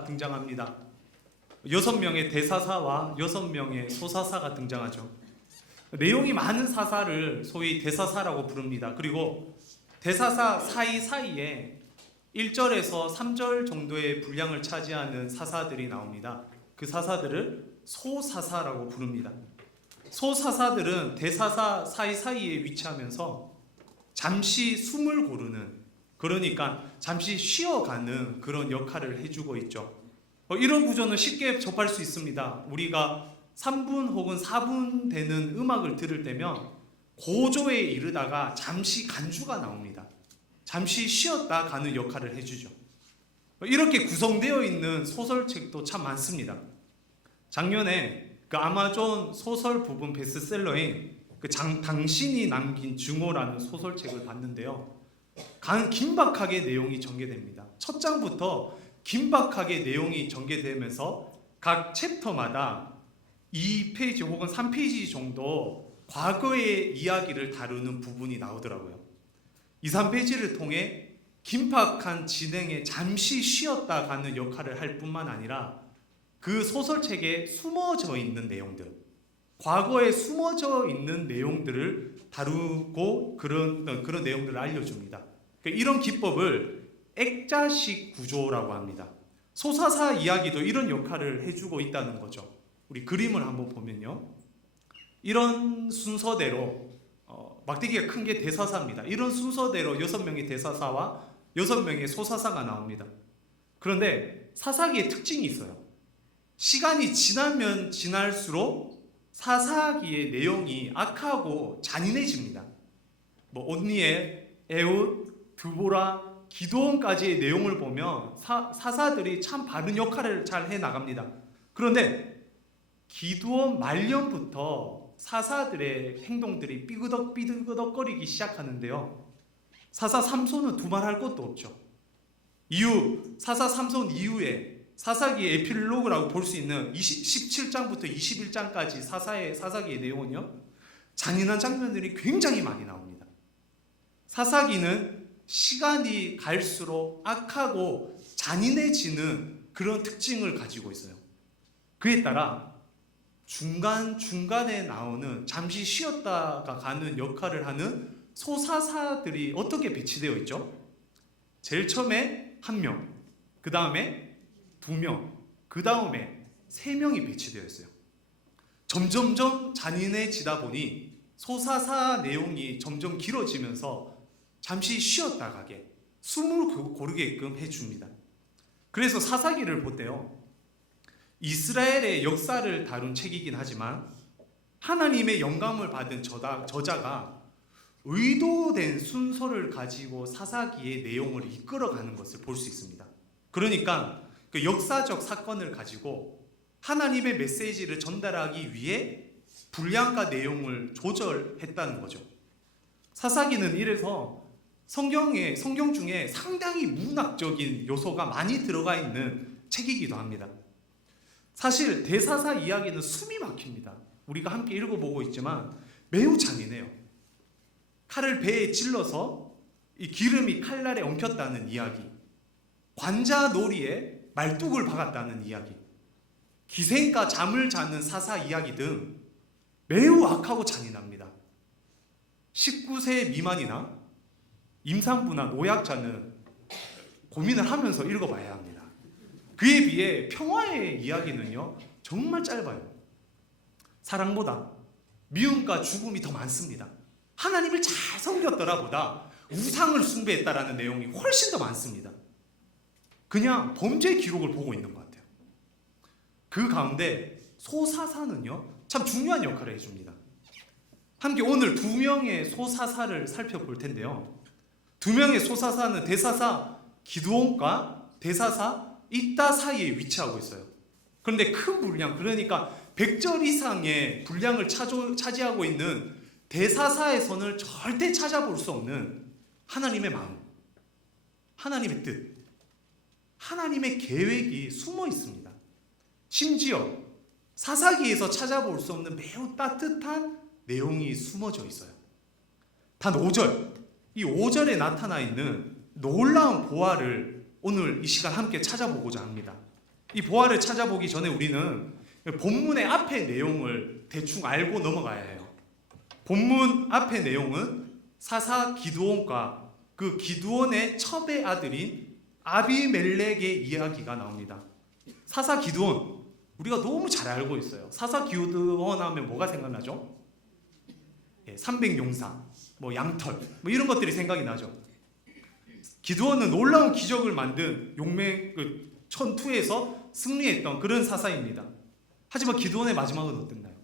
등장합니다. 6명의 대사사와 6명의 소사사가 등장하죠. 내용이 많은 사사를 소위 대사사라고 부릅니다. 그리고 대사사 사이사이에 1절에서 3절 정도의 분량을 차지하는 사사들이 나옵니다. 그 사사들을 소사사라고 부릅니다. 소사사들은 대사사 사이사이에 위치하면서 잠시 숨을 고르는, 그러니까 잠시 쉬어가는 그런 역할을 해주고 있죠. 이런 구조는 쉽게 접할 수 있습니다. 우리가 3분 혹은 4분 되는 음악을 들을 때면 고조에 이르다가 잠시 간주가 나옵니다. 잠시 쉬었다 가는 역할을 해주죠. 이렇게 구성되어 있는 소설책도 참 많습니다. 작년에 그 아마존 소설 부분 베스트셀러인 당신이 남긴 증오라는 소설책을 봤는데요. 긴박하게 내용이 전개됩니다. 첫 장부터 긴박하게 내용이 전개되면서 각 챕터마다 2페이지 혹은 3페이지 정도 과거의 이야기를 다루는 부분이 나오더라고요. 2, 3페이지를 통해 긴박한 진행에 잠시 쉬었다 가는 역할을 할 뿐만 아니라 그 소설책에 숨어져 있는 내용들, 과거에 숨어져 있는 내용들을 다루고 그런 내용들을 알려줍니다. 이런 기법을 액자식 구조라고 합니다. 소사사 이야기도 이런 역할을 해주고 있다는 거죠. 우리 그림을 한번 보면요, 이런 순서대로 막대기가 큰 게 대사사입니다. 이런 순서대로 6명의 대사사와 6명의 소사사가 나옵니다. 그런데 사사기의 특징이 있어요. 시간이 지나면 지날수록 사사기의 내용이 악하고 잔인해집니다. 온니엘, 에훗, 드보라, 기드온까지의 내용을 보면 사사들이 참 바른 역할을 잘 해나갑니다. 그런데 기드온 말년부터 사사들의 행동들이 삐그덕거리기 시작하는데요. 사사 삼손은 두말할 것도 없죠. 사사 삼손 이후에 사사기의 에필로그라고 볼 수 있는 17장부터 21장까지 사사기의 내용은요, 잔인한 장면들이 굉장히 많이 나옵니다. 사사기는 시간이 갈수록 악하고 잔인해지는 그런 특징을 가지고 있어요. 그에 따라 중간중간에 나오는 잠시 쉬었다가 가는 역할을 하는 소사사들이 어떻게 배치되어 있죠? 제일 처음에 1명, 그 다음에 2명, 그 다음에 3명이 배치되어 있어요. 점점점 잔인해지다 보니 소사사 내용이 점점 길어지면서 잠시 쉬었다 가게, 숨을 고르게끔 해줍니다. 그래서 사사기를 볼 때요, 이스라엘의 역사를 다룬 책이긴 하지만 하나님의 영감을 받은 저자가 의도된 순서를 가지고 사사기의 내용을 이끌어가는 것을 볼 수 있습니다. 그러니까 그 역사적 사건을 가지고 하나님의 메시지를 전달하기 위해 분량과 내용을 조절했다는 거죠. 사사기는 이래서 성경 중에 상당히 문학적인 요소가 많이 들어가 있는 책이기도 합니다. 사실 대사사 이야기는 숨이 막힙니다. 우리가 함께 읽어보고 있지만 매우 잔인해요. 칼을 배에 찔러서 이 기름이 칼날에 엉켰다는 이야기, 관자놀이에 말뚝을 박았다는 이야기, 기생과 잠을 자는 사사 이야기 등 매우 악하고 잔인합니다. 19세 미만이나 임산부나 노약자는 고민을 하면서 읽어봐야 합니다. 그에 비해 평화의 이야기는요, 정말 짧아요. 사랑보다 미움과 죽음이 더 많습니다. 하나님을 잘 섬겼더라 보다 우상을 숭배했다라는 내용이 훨씬 더 많습니다. 그냥 범죄 기록을 보고 있는 것 같아요. 그 가운데 소사사는요, 참 중요한 역할을 해줍니다. 함께 오늘 2명의 소사사를 살펴볼 텐데요, 2명의 소사사는 대사사 기드온과 대사사 이따 사이에 위치하고 있어요. 그런데 큰 분량, 그러니까 100절 이상의 분량을 차지하고 있는 대사사에서는 절대 찾아볼 수 없는 하나님의 마음, 하나님의 뜻, 하나님의 계획이 숨어 있습니다. 심지어 사사기에서 찾아볼 수 없는 매우 따뜻한 내용이 숨어져 있어요. 단 5절, 이 5절에 나타나 있는 놀라운 보화를 오늘 이 시간 함께 찾아보고자 합니다. 이 보화를 찾아보기 전에 우리는 본문의 앞의 내용을 대충 알고 넘어가야 해요. 본문 앞의 내용은 사사 기드온과 그 기드온의 첩의 아들인 아비멜렉의 이야기가 나옵니다. 사사 기드온, 우리가 너무 잘 알고 있어요. 사사 기드온 하면 뭐가 생각나죠? 300용사, 양털, 이런 것들이 생각이 나죠. 기드온은 놀라운 기적을 만든 천투에서 승리했던 그런 사사입니다. 하지만 기드온의 마지막은 어땠나요?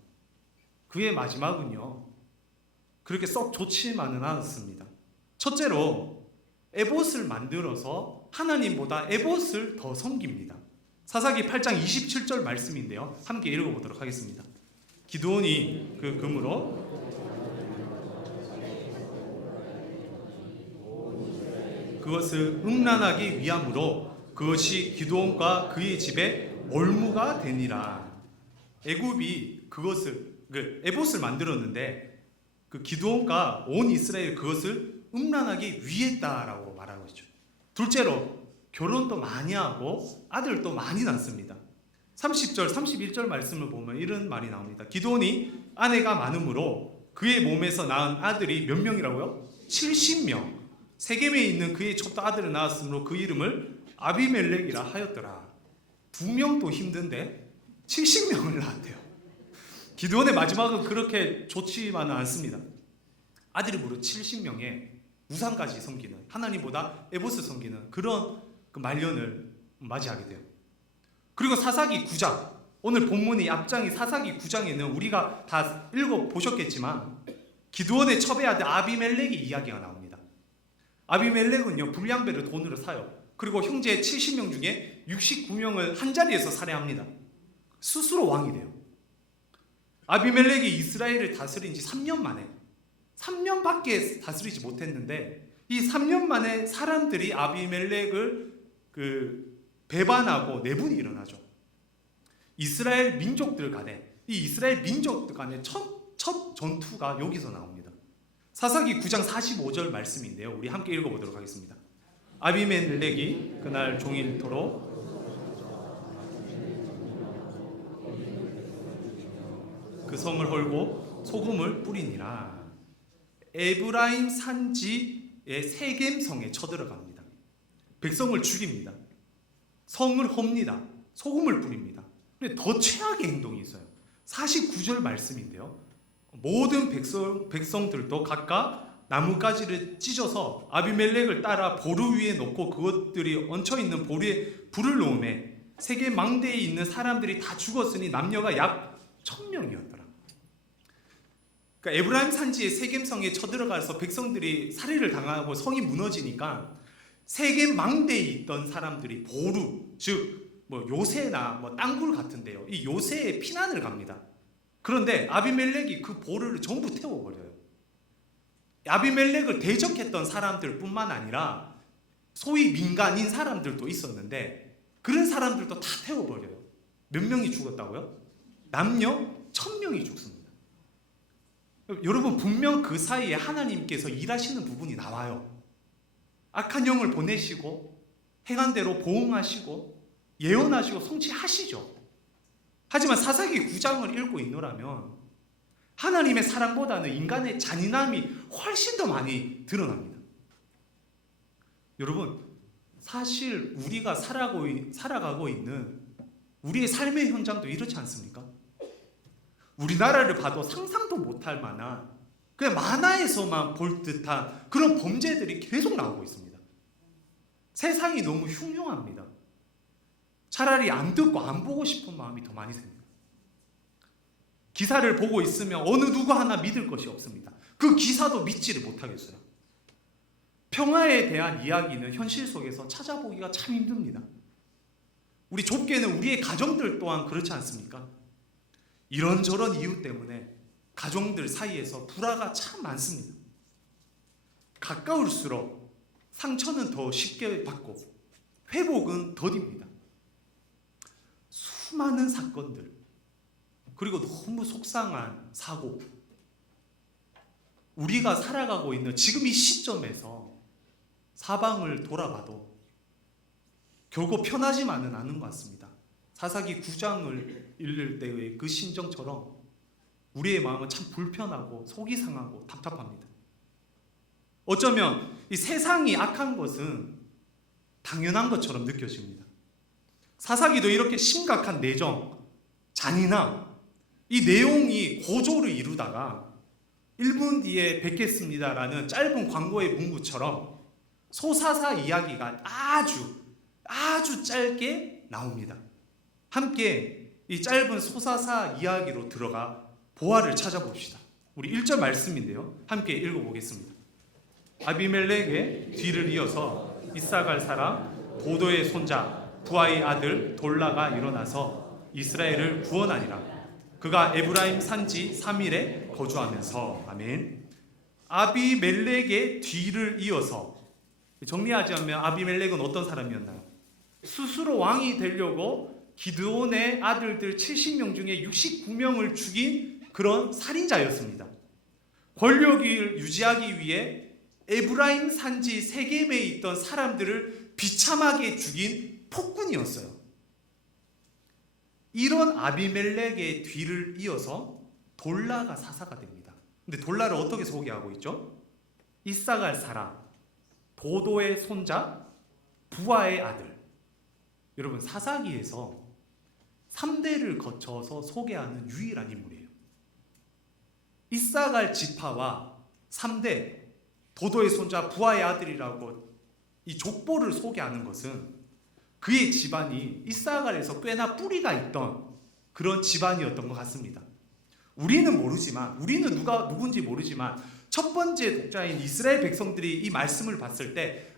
그의 마지막은요, 그렇게 썩 좋지만은 않았습니다. 첫째로 에봇을 만들어서 하나님보다 에봇을 더 섬깁니다. 사사기 8장 27절 말씀인데요, 함께 읽어보도록 하겠습니다. 기드온이 그 금으로 그것을 음란하기 위함으로 그것이 기드온과 그의 집에 올무가 되니라. 애굽이 에봇을 만들었는데 그 기드온과 온 이스라엘 그것을 음란하기 위했다라고 말하고 있죠. 둘째로 결혼도 많이 하고 아들도 많이 낳습니다. 30절 31절 말씀을 보면 이런 말이 나옵니다. 기드온이 아내가 많으므로 그의 몸에서 낳은 아들이 몇 명이라고요? 70명. 세겜에 있는 그의 첩도 아들을 낳았으므로 그 이름을 아비멜렉이라 하였더라. 2명도 힘든데 70명을 낳았대요. 기드온의 마지막은 그렇게 좋지만은 않습니다. 아들이 무려 70명의 우상까지 섬기는, 하나님보다 에봇을 섬기는 그런 말년을 맞이하게 돼요. 그리고 사사기 9장, 오늘 본문이 앞장이 사사기 9장에는 우리가 다 읽어보셨겠지만 기드온의 첩의 아들 아비멜렉의 이야기가 나옵니다. 아비멜렉은요, 불량배를 돈으로 사요. 그리고 형제 70명 중에 69명을 한 자리에서 살해합니다. 스스로 왕이 돼요. 아비멜렉이 이스라엘을 다스린 지 3년 만에, 3년밖에 다스리지 못했는데 이 3년 만에 사람들이 아비멜렉을 배반하고 내분이 일어나죠. 이스라엘 민족들 간에, 이 이스라엘 민족들 간의 첫 전투가 여기서 나옵니다. 사사기 9장 45절 말씀인데요, 우리 함께 읽어보도록 하겠습니다. 아비멜렉이 그날 종일토록 그 성을 헐고 소금을 뿌리니라. 에브라임 산지의 세겜성에 쳐들어갑니다. 백성을 죽입니다. 성을 헙니다. 소금을 뿌립니다. 근데 더 최악의 행동이 있어요. 49절 말씀인데요, 모든 백성들도 각각 나뭇가지를 찢어서 아비멜렉을 따라 보루 위에 놓고 그것들이 얹혀있는 보루에 불을 놓음에 세계 망대에 있는 사람들이 다 죽었으니 남녀가 약 1000명이었더라. 그러니까 에브라임 산지의 세겜성에 쳐들어가서 백성들이 살해를 당하고 성이 무너지니까 세겜 망대에 있던 사람들이 보루, 즉 요새나 땅굴 같은데요, 이 요새에 피난을 갑니다. 그런데 아비멜렉이 그 보루를 전부 태워버려요. 아비멜렉을 대적했던 사람들 뿐만 아니라 소위 민간인 사람들도 있었는데 그런 사람들도 다 태워버려요. 몇 명이 죽었다고요? 남녀 1000명이 죽습니다. 여러분, 분명 그 사이에 하나님께서 일하시는 부분이 나와요. 악한 영을 보내시고 행한 대로 보응하시고 예언하시고 성취하시죠. 하지만 사사기 9장을 읽고 있노라면 하나님의 사랑보다는 인간의 잔인함이 훨씬 더 많이 드러납니다. 여러분, 사실 우리가 살아가고 있는 우리의 삶의 현장도 이렇지 않습니까? 우리나라를 봐도 상상도 못할 만한, 그냥 만화에서만 볼 듯한 그런 범죄들이 계속 나오고 있습니다. 세상이 너무 흉흉합니다. 차라리 안 듣고 안 보고 싶은 마음이 더 많이 생깁니다. 기사를 보고 있으면 어느 누구 하나 믿을 것이 없습니다. 그 기사도 믿지를 못하겠어요. 평화에 대한 이야기는 현실 속에서 찾아보기가 참 힘듭니다. 우리 좁게는 우리의 가정들 또한 그렇지 않습니까? 이런저런 이유 때문에 가정들 사이에서 불화가 참 많습니다. 가까울수록 상처는 더 쉽게 받고 회복은 더딥니다. 수많은 사건들, 그리고 너무 속상한 사고, 우리가 살아가고 있는 지금 이 시점에서 사방을 돌아봐도 결국 편하지만은 않은 것 같습니다. 사사기 9장을 읽을 때의 그 심정처럼 우리의 마음은 참 불편하고 속이 상하고 답답합니다. 어쩌면 이 세상이 악한 것은 당연한 것처럼 느껴집니다. 사사기도 이렇게 심각한 내정, 잔인함, 이 내용이 고조를 이루다가 1분 뒤에 뵙겠습니다라는 짧은 광고의 문구처럼 소사사 이야기가 아주 짧게 나옵니다. 함께 이 짧은 소사사 이야기로 들어가 보화를 찾아봅시다. 우리 1절 말씀인데요. 함께 읽어보겠습니다. 아비멜렉의 뒤를 이어서 이사갈 사람 도도의 손자 부하의 아들 돌라가 일어나서 이스라엘을 구원하니라. 그가 에브라임 산지 3일에 거주하면서. 아멘. 아비멜렉의 뒤를 이어서, 정리하자면 아비멜렉은 어떤 사람이었나요? 스스로 왕이 되려고 기드온의 아들들 70명 중에 69명을 죽인 그런 살인자였습니다. 권력을 유지하기 위해 에브라임 산지 세겜에 있던 사람들을 비참하게 죽인 폭군이었어요. 이런 아비멜렉의 뒤를 이어서 돌라가 사사가 됩니다. 근데 돌라를 어떻게 소개하고 있죠? 이사갈 사람, 도도의 손자, 부하의 아들. 여러분, 사사기에서 3대를 거쳐서 소개하는 유일한 인물이에요. 이사갈 지파와 3대, 도도의 손자, 부하의 아들이라고 이 족보를 소개하는 것은 그의 집안이 이사갈에서 꽤나 뿌리가 있던 그런 집안이었던 것 같습니다. 우리는 누군지 모르지만 첫 번째 독자인 이스라엘 백성들이 이 말씀을 봤을 때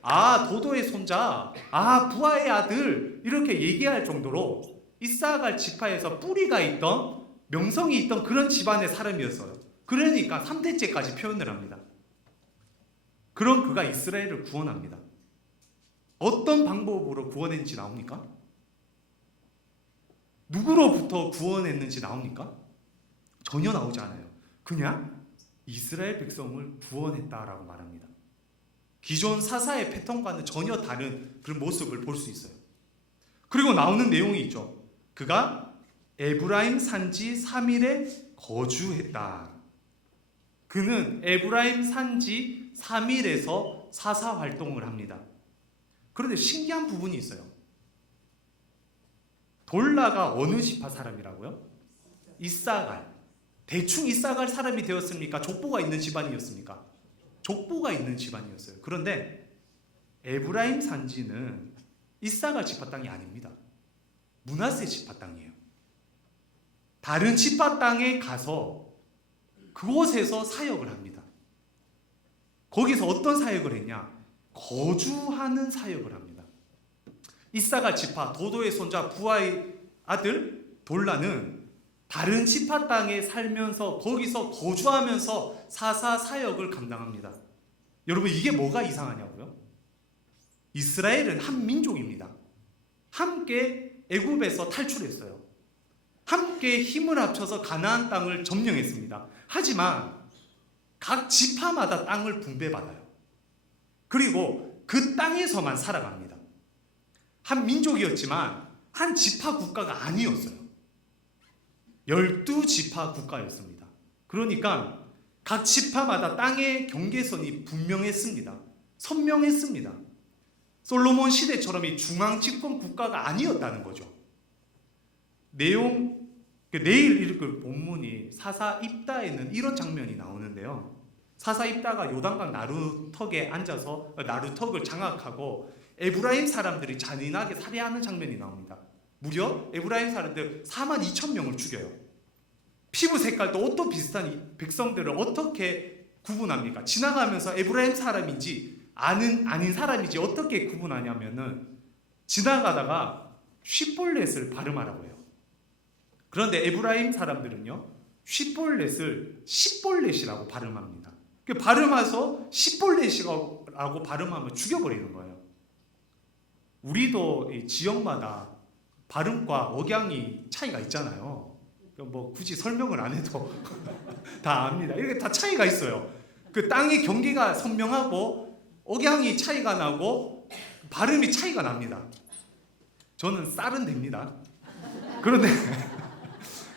도도의 손자, 부하의 아들 이렇게 얘기할 정도로 이사갈 지파에서 뿌리가 있던, 명성이 있던 그런 집안의 사람이었어요. 그러니까 3대째까지 표현을 합니다. 그럼 그가 이스라엘을 구원합니다. 어떤 방법으로 구원했는지 나옵니까? 누구로부터 구원했는지 나옵니까? 전혀 나오지 않아요. 그냥 이스라엘 백성을 구원했다라고 말합니다. 기존 사사의 패턴과는 전혀 다른 그런 모습을 볼 수 있어요. 그리고 나오는 내용이 있죠. 그가 에브라임 산지 3일에 거주했다. 그는 에브라임 산지 3일에서 사사 활동을 합니다. 그런데 신기한 부분이 있어요. 돌라가 어느 지파 사람이라고요? 이사갈. 대충 이사갈 사람이 되었습니까? 족보가 있는 집안이었습니까? 족보가 있는 집안이었어요. 그런데 에브라임 산지는 이사갈 지파 땅이 아닙니다. 므낫세 지파 땅이에요. 다른 지파 땅에 가서 그곳에서 사역을 합니다. 거기서 어떤 사역을 했냐? 거주하는 사역을 합니다. 이사갈 지파 도도의 손자 부하의 아들 돌라는 다른 지파 땅에 살면서 거기서 거주하면서 사사 사역을 감당합니다. 여러분, 이게 뭐가 이상하냐고요? 이스라엘은 한 민족입니다. 함께 애굽에서 탈출했어요. 함께 힘을 합쳐서 가나안 땅을 점령했습니다. 하지만 각 지파마다 땅을 분배받아요. 그리고 그 땅에서만 살아갑니다. 한 민족이었지만 한 지파 국가가 아니었어요. 12지파 국가였습니다. 그러니까 각 지파마다 땅의 경계선이 분명했습니다. 선명했습니다. 솔로몬 시대처럼 이 중앙 집권 국가가 아니었다는 거죠. 내일 읽을 본문이 사사 입다에는 이런 장면이 나오는데요. 사사 입다가 요단강 나루턱에 앉아서 나루턱을 장악하고 에브라임 사람들이 잔인하게 살해하는 장면이 나옵니다. 무려 에브라임 사람들 42,000명을 죽여요. 피부 색깔도 옷도 비슷한 백성들을 어떻게 구분합니까? 지나가면서 에브라임 사람인지 아닌 사람인지 어떻게 구분하냐면은 지나가다가 쉿볼렛을 발음하라고 해요. 그런데 에브라임 사람들은요, 쉿볼렛을 십볼렛이라고 발음합니다. 발음해서 십볼렛이라고 발음하면 죽여버리는 거예요. 우리도 이 지역마다 발음과 억양이 차이가 있잖아요. 뭐 굳이 설명을 안 해도 다 압니다. 이렇게 다 차이가 있어요. 그 땅의 경계가 선명하고 억양이 차이가 나고 발음이 차이가 납니다. 저는 쌀은 됩니다. 그런데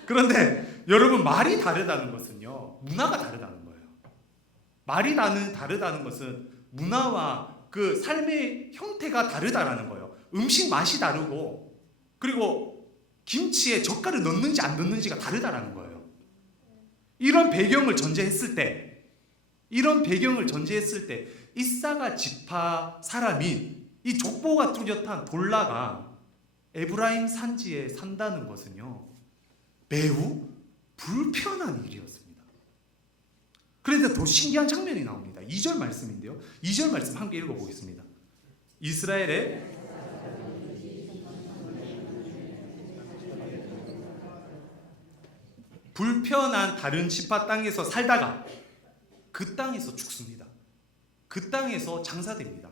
그런데 여러분, 말이 다르다는 것은요, 문화가 다르다는 거예요. 말이 다르다는 것은 문화와 그 삶의 형태가 다르다라는 거예요. 음식 맛이 다르고, 그리고 김치에 젓갈을 넣는지 안 넣는지가 다르다라는 거예요. 이런 배경을 전제했을 때 이사가 지파 사람인 이 족보가 뚜렷한 돌라가 에브라임 산지에 산다는 것은요, 매우 불편한 일이었습니다. 그런데 더 신기한 장면이 나옵니다. 2절 말씀인데요. 2절 말씀 함께 읽어보겠습니다. 이스라엘의 불편한 다른 지파 땅에서 살다가 그 땅에서 죽습니다. 그 땅에서 장사됩니다.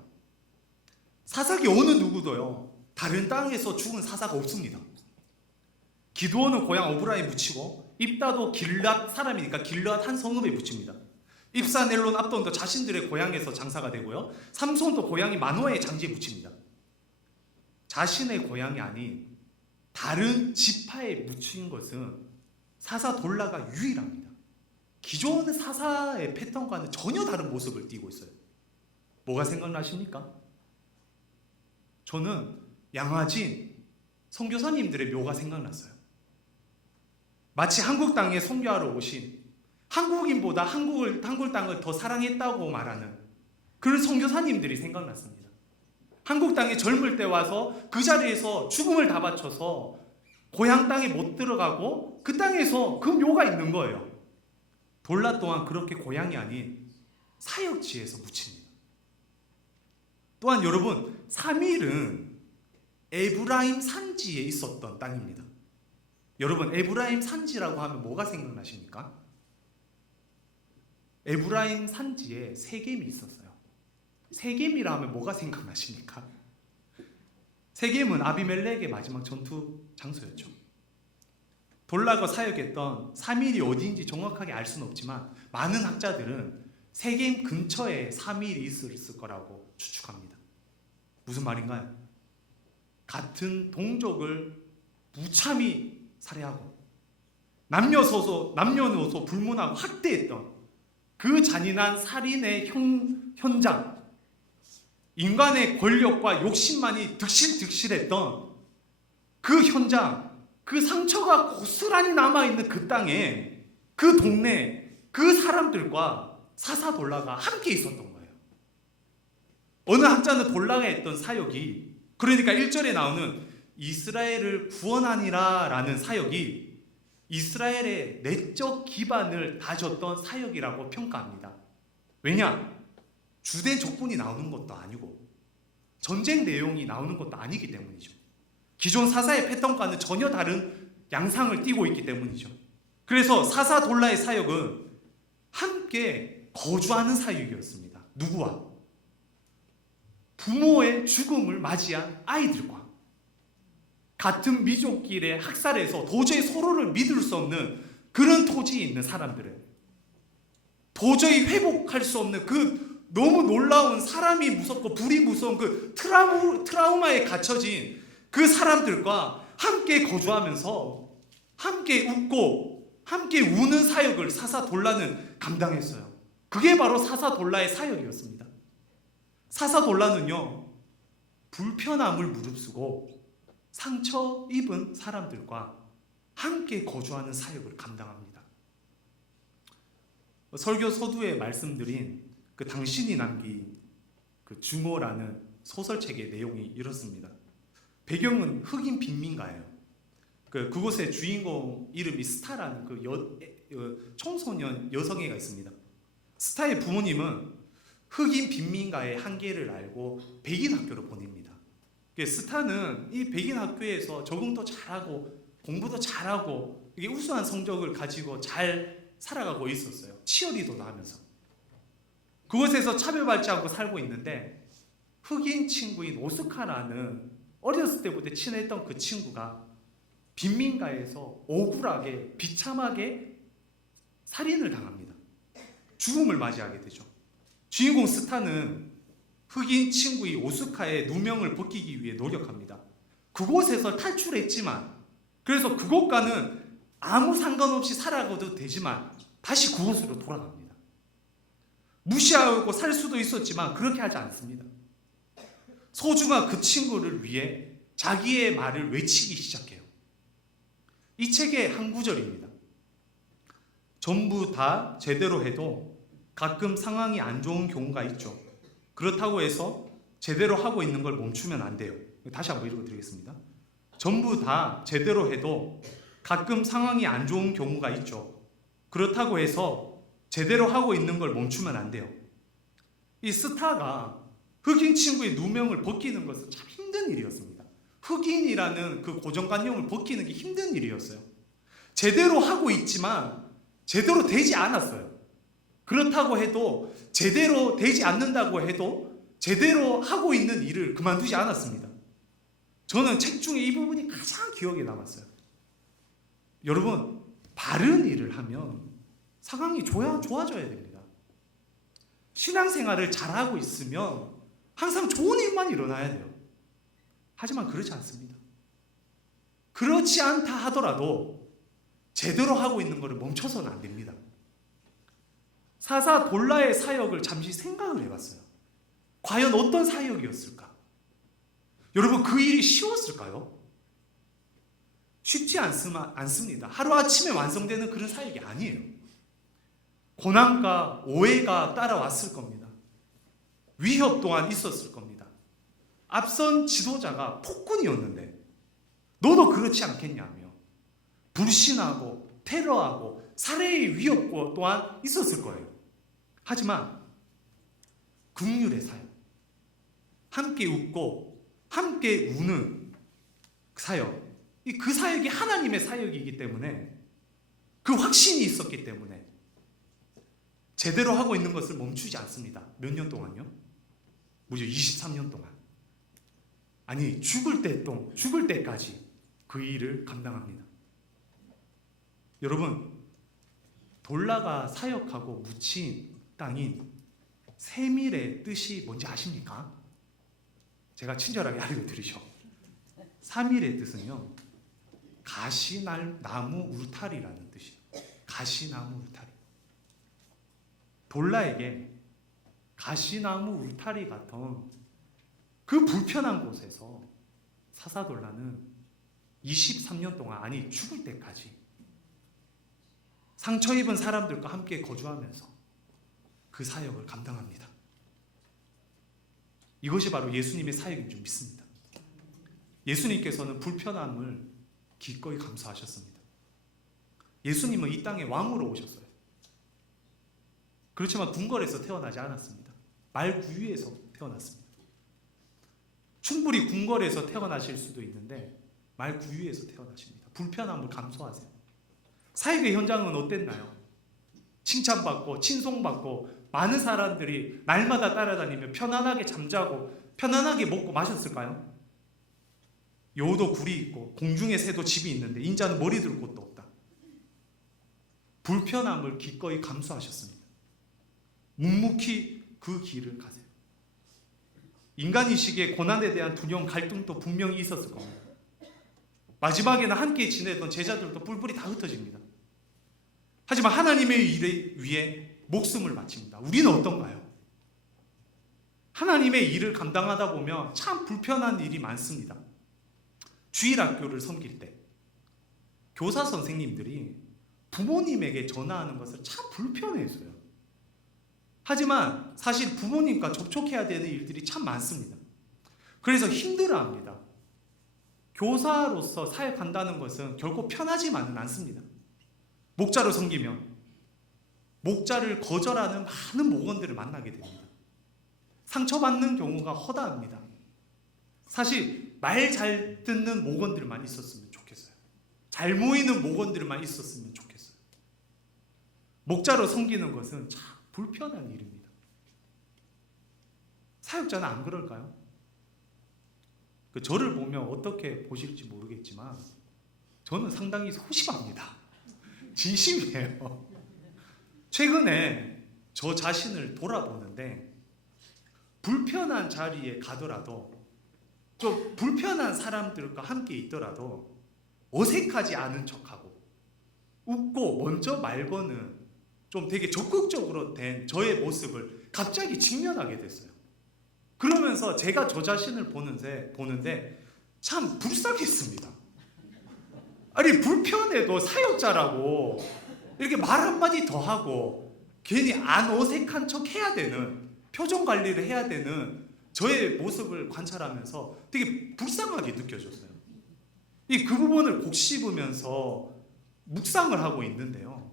사사기 어느 누구도요, 다른 땅에서 죽은 사사가 없습니다. 기드온은 고향 오브라에 묻히고, 입다도 길랏 사람이니까 길랏 한 성읍에 묻힙니다. 입산, 엘론, 압돈도 자신들의 고향에서 장사가 되고요, 삼손도 고향이 마노아의 장지에 묻힙니다. 자신의 고향이 아닌 다른 지파에 묻힌 것은 사사 돌라가 유일합니다. 기존의 사사의 패턴과는 전혀 다른 모습을 띠고 있어요. 뭐가 생각나십니까? 저는 양화진 선교사님들의 묘가 생각났어요. 마치 한국 땅에 선교하러 오신 한국인보다 한국 땅을 더 사랑했다고 말하는 그런 선교사님들이 생각났습니다. 한국 땅에 젊을 때 와서 그 자리에서 죽음을 다 바쳐서 고향 땅에 못 들어가고 그 땅에서 그 묘가 있는 거예요. 돌라 또한 그렇게 고향이 아닌 사역지에서 묻힙니다. 또한 여러분, 3일은 에브라임 산지에 있었던 땅입니다. 여러분, 에브라임 산지라고 하면 뭐가 생각나십니까? 에브라임 산지에 세겜이 있었어요. 세겜이라 하면 뭐가 생각나십니까? 세겜은 아비멜렉의 마지막 전투 장소였죠. 돌라가 사역했던 3일이 어디인지 정확하게 알 수는 없지만 많은 학자들은 세겜 근처에 3일이 있었을 거라고 추측합니다. 무슨 말인가요? 같은 동족을 무참히 살해하고 남녀노소 불문하고 학대했던 그 잔인한 살인의 현장, 인간의 권력과 욕심만이 득실득실했던 그 현장, 그 상처가 고스란히 남아있는 그 땅에, 그 동네, 그 사람들과 사사 돌라가 함께 있었던 거예요. 어느 학자는 돌라가 했던 사역이, 그러니까 1절에 나오는 이스라엘을 구원하니라 라는 사역이 이스라엘의 내적 기반을 다졌던 사역이라고 평가합니다. 왜냐? 주된 족분이 나오는 것도 아니고 전쟁 내용이 나오는 것도 아니기 때문이죠. 기존 사사의 패턴과는 전혀 다른 양상을 띠고 있기 때문이죠. 그래서 사사 돌라의 사역은 함께 거주하는 사역이었습니다. 누구와? 부모의 죽음을 맞이한 아이들과 같은 민족끼리 학살해서 도저히 서로를 믿을 수 없는 그런 토지에 있는 사람들을 도저히 회복할 수 없는 그 너무 놀라운, 사람이 무섭고 불이 무서운 그 트라우마에 갇혀진 그 사람들과 함께 거주하면서 함께 웃고 함께 우는 사역을 사사 돌라는 감당했어요. 그게 바로 사사 돌라의 사역이었습니다. 사사 돌라는요, 불편함을 무릅쓰고 상처 입은 사람들과 함께 거주하는 사역을 감당합니다. 설교 서두에 말씀드린 그 당신이 남긴 그 중호라는 소설책의 내용이 이렇습니다. 배경은 흑인 빈민가예요. 그곳의 주인공 이름이 스타라는 그 청소년 여성애가 있습니다. 스타의 부모님은 흑인 빈민가의 한계를 알고 백인 학교로 보냅니다. 스타는 이 백인 학교에서 적응도 잘하고 공부도 잘하고 이게 우수한 성적을 가지고 잘 살아가고 있었어요. 치어리더도 하면서. 그곳에서 차별받지 않고 살고 있는데 흑인 친구인 오스카라는 어렸을 때부터 친했던 그 친구가 빈민가에서 억울하게 비참하게 살인을 당합니다. 죽음을 맞이하게 되죠. 주인공 스타는 흑인 친구인 오스카의 누명을 벗기기 위해 노력합니다. 그곳에서 탈출했지만 그래서 그곳과는 아무 상관없이 살아가도 되지만 다시 그곳으로 돌아갑니다. 무시하고 살 수도 있었지만 그렇게 하지 않습니다. 소중한 그 친구를 위해 자기의 말을 외치기 시작해요. 이 책의 한 구절입니다. 전부 다 제대로 해도 가끔 상황이 안 좋은 경우가 있죠. 그렇다고 해서 제대로 하고 있는 걸 멈추면 안 돼요. 다시 한번 읽어드리겠습니다. 전부 다 제대로 해도 가끔 상황이 안 좋은 경우가 있죠. 그렇다고 해서 제대로 하고 있는 걸 멈추면 안 돼요. 이 스타가 흑인 친구의 누명을 벗기는 것은 참 힘든 일이었습니다. 흑인이라는 그 고정관념을 벗기는 게 힘든 일이었어요. 제대로 하고 있지만 제대로 되지 않았어요. 그렇다고 해도 제대로 되지 않는다고 해도 제대로 하고 있는 일을 그만두지 않았습니다. 저는 책 중에 이 부분이 가장 기억에 남았어요. 여러분, 바른 일을 하면 상황이 좋아져야 됩니다. 신앙생활을 잘하고 있으면 항상 좋은 일만 일어나야 돼요. 하지만 그렇지 않습니다. 그렇지 않다 하더라도 제대로 하고 있는 것을 멈춰서는 안 됩니다. 사사 돌라의 사역을 잠시 생각을 해봤어요. 과연 어떤 사역이었을까? 여러분, 그 일이 쉬웠을까요? 쉽지 않습니다. 하루아침에 완성되는 그런 사역이 아니에요. 고난과 오해가 따라왔을 겁니다. 위협 또한 있었을 겁니다. 앞선 지도자가 폭군이었는데 너도 그렇지 않겠냐며 불신하고 테러하고 살해의 위협 또한 있었을 거예요. 하지만 긍휼의 사역, 함께 웃고 함께 우는 사역, 그 사역이 하나님의 사역이기 때문에, 그 확신이 있었기 때문에 제대로 하고 있는 것을 멈추지 않습니다. 몇 년 동안요? 무려 23년 동안. 아니, 죽을 때까지 그 일을 감당합니다. 여러분, 돌라가 사역하고 묻힌 땅인 세밀의 뜻이 뭔지 아십니까? 제가 친절하게 알려드리죠. 사밀의 뜻은요, 가시나무 울타리라는 뜻이에요. 가시나무 울타리. 돌라에게 가시나무 울타리 같은 그 불편한 곳에서 사사돌라는 23년 동안, 아니 죽을 때까지 상처 입은 사람들과 함께 거주하면서 그 사역을 감당합니다. 이것이 바로 예수님의 사역인 줄 믿습니다. 예수님께서는 불편함을 기꺼이 감수하셨습니다. 예수님은 이 땅에 왕으로 오셨어요. 그렇지만 궁궐에서 태어나지 않았습니다. 말구유에서 태어났습니다. 충분히 궁궐에서 태어나실 수도 있는데 말구유에서 태어나십니다. 불편함을 감수하세요. 사역의 현장은 어땠나요? 칭찬받고 친송받고 많은 사람들이 날마다 따라다니며 편안하게 잠자고 편안하게 먹고 마셨을까요? 여우도 굴이 있고 공중에 새도 집이 있는데 인자는 머리 들 곳도 없다. 불편함을 기꺼이 감수하셨습니다. 묵묵히 그 길을 가세요. 인간의식의 고난에 대한 두려움, 갈등도 분명히 있었을 겁니다. 마지막에는 함께 지내던 제자들도 뿔뿔이 다 흩어집니다. 하지만 하나님의 일에 위해 목숨을 바칩니다. 우리는 어떤가요? 하나님의 일을 감당하다 보면 참 불편한 일이 많습니다. 주일학교를 섬길 때 교사 선생님들이 부모님에게 전화하는 것을 참 불편해했어요. 하지만 사실 부모님과 접촉해야 되는 일들이 참 많습니다. 그래서 힘들어합니다. 교사로서 사역한다는 것은 결코 편하지만은 않습니다. 목자로 섬기면 목자를 거절하는 많은 목원들을 만나게 됩니다. 상처받는 경우가 허다합니다. 사실 말 잘 듣는 목원들만 있었으면 좋겠어요. 잘 모이는 목원들만 있었으면 좋겠어요. 목자로 섬기는 것은 참 불편한 일입니다. 사역자는 안 그럴까요? 저를 보면 어떻게 보실지 모르겠지만 저는 상당히 소심합니다. 진심이에요. 최근에 저 자신을 돌아보는데 불편한 자리에 가더라도 좀 불편한 사람들과 함께 있더라도 어색하지 않은 척하고 웃고 먼저 말 거는 좀 되게 적극적으로 된 저의 모습을 갑자기 직면하게 됐어요. 그러면서 제가 저 자신을 보는데 참 불쌍했습니다. 아니, 불편해도 사역자라고 이렇게 말 한마디 더 하고 괜히 안 어색한 척 해야 되는, 표정 관리를 해야 되는 저의 모습을 관찰하면서 되게 불쌍하게 느껴졌어요. 그 부분을 곱씹으면서 묵상을 하고 있는데요,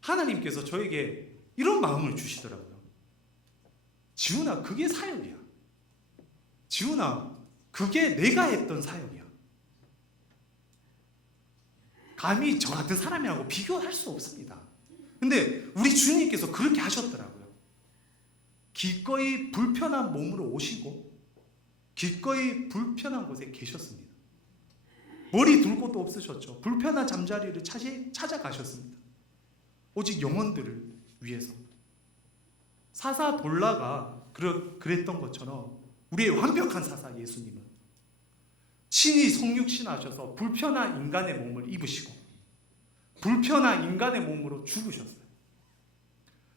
하나님께서 저에게 이런 마음을 주시더라고요. 지훈아, 그게 사역이야. 지훈아, 그게 내가 했던 사역이야. 감히 저 같은 사람이라고 비교할 수 없습니다. 근데 우리 주님께서 그렇게 하셨더라고요. 기꺼이 불편한 몸으로 오시고 기꺼이 불편한 곳에 계셨습니다. 머리 둘 곳도 없으셨죠. 불편한 잠자리를 찾아가셨습니다. 오직 영혼들을 위해서. 사사 돌라가 그랬던 것처럼 우리의 완벽한 사사 예수님은 친히 성육신하셔서 불편한 인간의 몸을 입으시고 불편한 인간의 몸으로 죽으셨어요.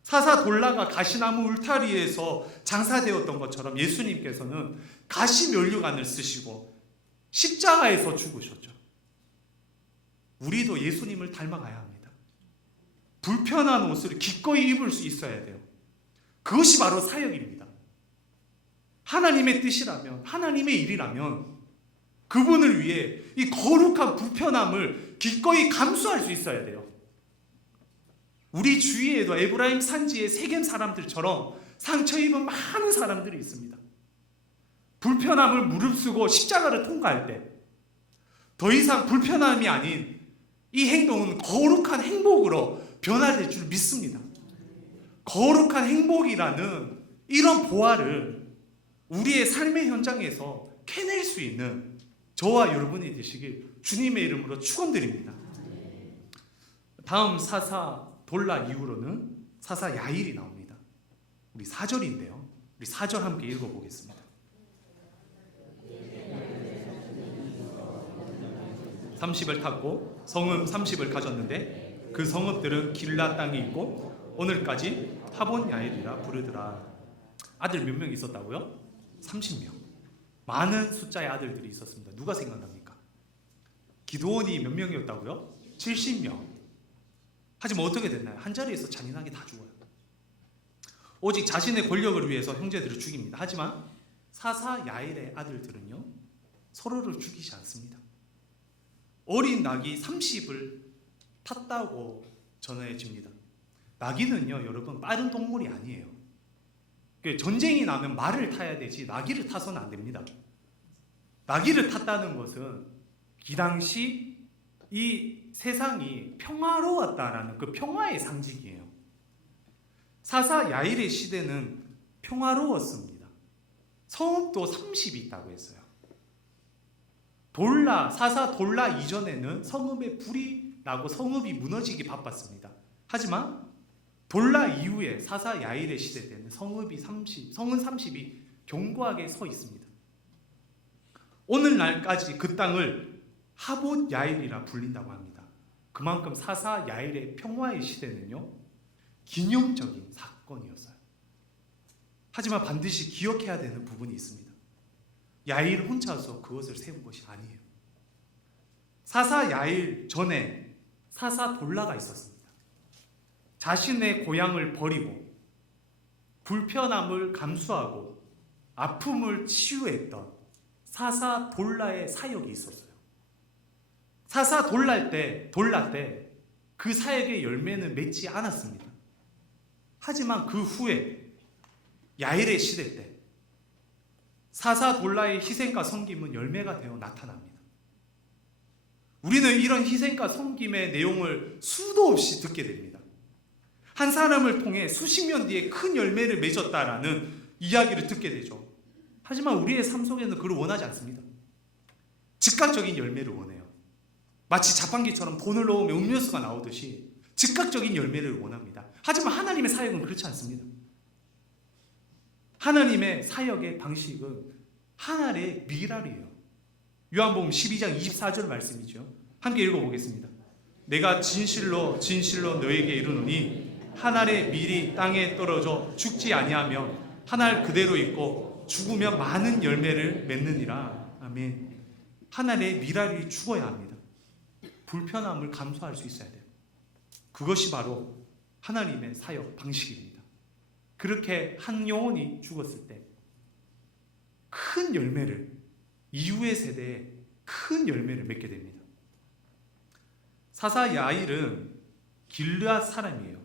사사 돌라가 가시나무 울타리에서 장사되었던 것처럼 예수님께서는 가시 면류관을 쓰시고 십자가에서 죽으셨죠. 우리도 예수님을 닮아가야 합니다. 불편한 옷을 기꺼이 입을 수 있어야 돼요. 그것이 바로 사역입니다. 하나님의 뜻이라면, 하나님의 일이라면 그분을 위해 이 거룩한 불편함을 기꺼이 감수할 수 있어야 돼요. 우리 주위에도 에브라임 산지의 세겜 사람들처럼 상처 입은 많은 사람들이 있습니다. 불편함을 무릅쓰고 십자가를 통과할 때 더 이상 불편함이 아닌 이 행동은 거룩한 행복으로 변화될 줄 믿습니다. 거룩한 행복이라는 이런 보화를 우리의 삶의 현장에서 캐낼 수 있는 저와 여러분이 되시길 주님의 이름으로 축원드립니다. 다음 사사 돌라 이후로는 사사 야일이 나옵니다. 우리 4절인데요. 우리 4절 함께 읽어보겠습니다. 30을 탔고 성읍 30을 가졌는데 그 성읍들은 길라 땅에 있고 오늘까지 하본 야일이라 부르더라. 아들 몇 명 있었다고요? 30명. 많은 숫자의 아들들이 있었습니다. 누가 생각납니까? 기드온이 몇 명이었다고요? 70명. 하지만 어떻게 됐나요? 한 자리에서 잔인하게 다 죽어요. 오직 자신의 권력을 위해서 형제들을 죽입니다. 하지만 사사 야일의 아들들은요, 서로를 죽이지 않습니다. 어린 낙이 30을 탔다고 전해집니다. 나귀는요, 여러분, 빠른 동물이 아니에요. 전쟁이 나면 말을 타야 되지 나귀를 타서는 안 됩니다. 나귀를 탔다는 것은 이 당시 이 세상이 평화로웠다라는 그 평화의 상징이에요. 사사 야일의 시대는 평화로웠습니다. 성읍도 30이 있다고 했어요. 사사 돌라 이전에는 성읍에 불이 나고 성읍이 무너지기 바빴습니다. 하지만 돌라 이후에 사사 야일의 시대 때는 성은 30이 견고하게 서 있습니다. 오늘날까지 그 땅을 하봇 야일이라 불린다고 합니다. 그만큼 사사 야일의 평화의 시대는요, 기념적인 사건이었어요. 하지만 반드시 기억해야 되는 부분이 있습니다. 야일 혼자서 그것을 세운 것이 아니에요. 사사 야일 전에 사사 돌라가 있었습니다. 자신의 고향을 버리고 불편함을 감수하고 아픔을 치유했던 사사 돌라의 사역이 있었어요. 사사 돌라 때 그 사역의 열매는 맺지 않았습니다. 하지만 그 후에 야일의 시대 때 사사 돌라의 희생과 섬김은 열매가 되어 나타납니다. 우리는 이런 희생과 섬김의 내용을 수도 없이 듣게 됩니다. 한 사람을 통해 수십 년 뒤에 큰 열매를 맺었다라는 이야기를 듣게 되죠. 하지만 우리의 삶 속에는 그걸 원하지 않습니다. 즉각적인 열매를 원해요. 마치 자판기처럼 돈을 넣으면 음료수가 나오듯이 즉각적인 열매를 원합니다. 하지만 하나님의 사역은 그렇지 않습니다. 하나님의 사역의 방식은 하늘의 미랄이에요. 요한복음 12장 24절 말씀이죠. 함께 읽어보겠습니다. 내가 진실로 진실로 너에게 이르노니 한 알의 밀이 땅에 떨어져 죽지 아니하면 한 알 그대로 있고 죽으면 많은 열매를 맺느니라. 아멘. 한 알의 밀알이 죽어야 합니다. 불편함을 감수할 수 있어야 돼요. 그것이 바로 하나님의 사역 방식입니다. 그렇게 한 영혼이 죽었을 때 큰 열매를, 이후의 세대에 큰 열매를 맺게 됩니다. 사사 야일은 길르앗 사람이에요.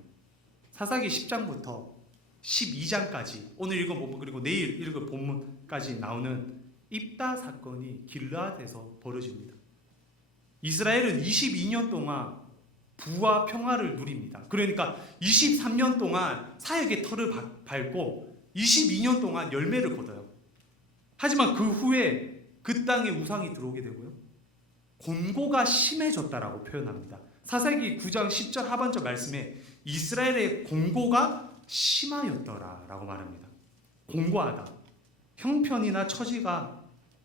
사사기 10장부터 12장까지 오늘 읽어보면, 그리고 내일 읽을 본문까지 나오는 입다 사건이 길르앗에서 벌어집니다. 이스라엘은 22년 동안 부와 평화를 누립니다. 그러니까 23년 동안 사역의 털을 밟고 22년 동안 열매를 거둬요. 하지만 그 후에 그 땅에 우상이 들어오게 되고요, 곤고가 심해졌다라고 표현합니다. 사사기 9장 10절 하반절 말씀에 이스라엘의 곤고가 심하였더라라고 말합니다. 곤고하다, 형편이나 처지가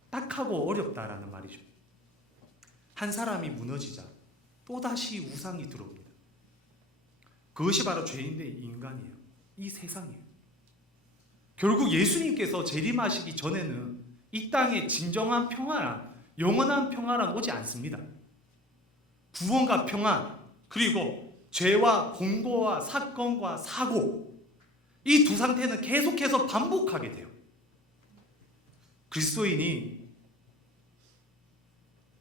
딱하고 어렵다라는 말이죠. 한 사람이 무너지자 또다시 우상이 들어옵니다. 그것이 바로 죄인의 인간이에요. 이 세상이에요. 결국 예수님께서 재림하시기 전에는 이 땅에 진정한 평화란, 영원한 평화란 오지 않습니다. 구원과 평화, 그리고 죄와 공고와 사건과 사고, 이 두 상태는 계속해서 반복하게 돼요. 그리스도인이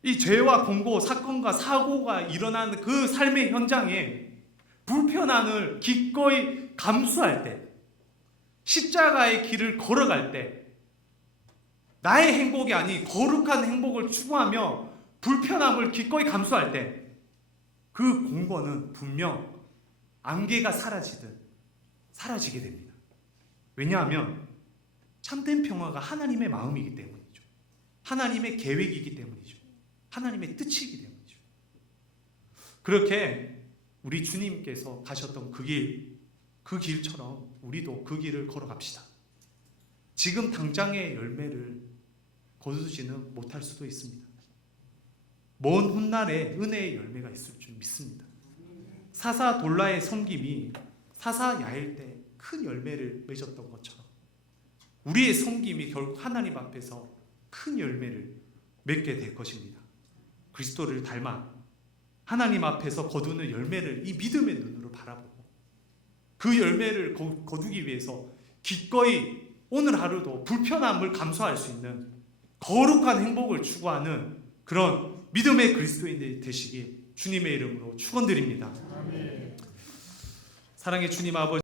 이 죄와 공고, 사건과 사고가 일어나는 그 삶의 현장에 불편함을 기꺼이 감수할 때, 십자가의 길을 걸어갈 때, 나의 행복이 아닌 거룩한 행복을 추구하며 불편함을 기꺼이 감수할 때, 그 공고는 분명 안개가 사라지듯 사라지게 됩니다. 왜냐하면 참된 평화가 하나님의 마음이기 때문이죠. 하나님의 계획이기 때문이죠. 하나님의 뜻이기 때문이죠. 그렇게 우리 주님께서 가셨던 그 길처럼 우리도 그 길을 걸어갑시다. 지금 당장의 열매를 거두지는 못할 수도 있습니다. 먼 훗날에 은혜의 열매가 있을 줄 믿습니다. 사사 돌라의 섬김이 사사 야일 때 큰 열매를 맺었던 것처럼 우리의 섬김이 결국 하나님 앞에서 큰 열매를 맺게 될 것입니다. 그리스도를 닮아 하나님 앞에서 거두는 열매를 이 믿음의 눈으로 바라보고 그 열매를 거두기 위해서 기꺼이 오늘 하루도 불편함을 감수할 수 있는 거룩한 행복을 추구하는 그런 믿음의 그리스도인들이 되시기 주님의 이름으로 축원드립니다. 사랑의 주님 아버지,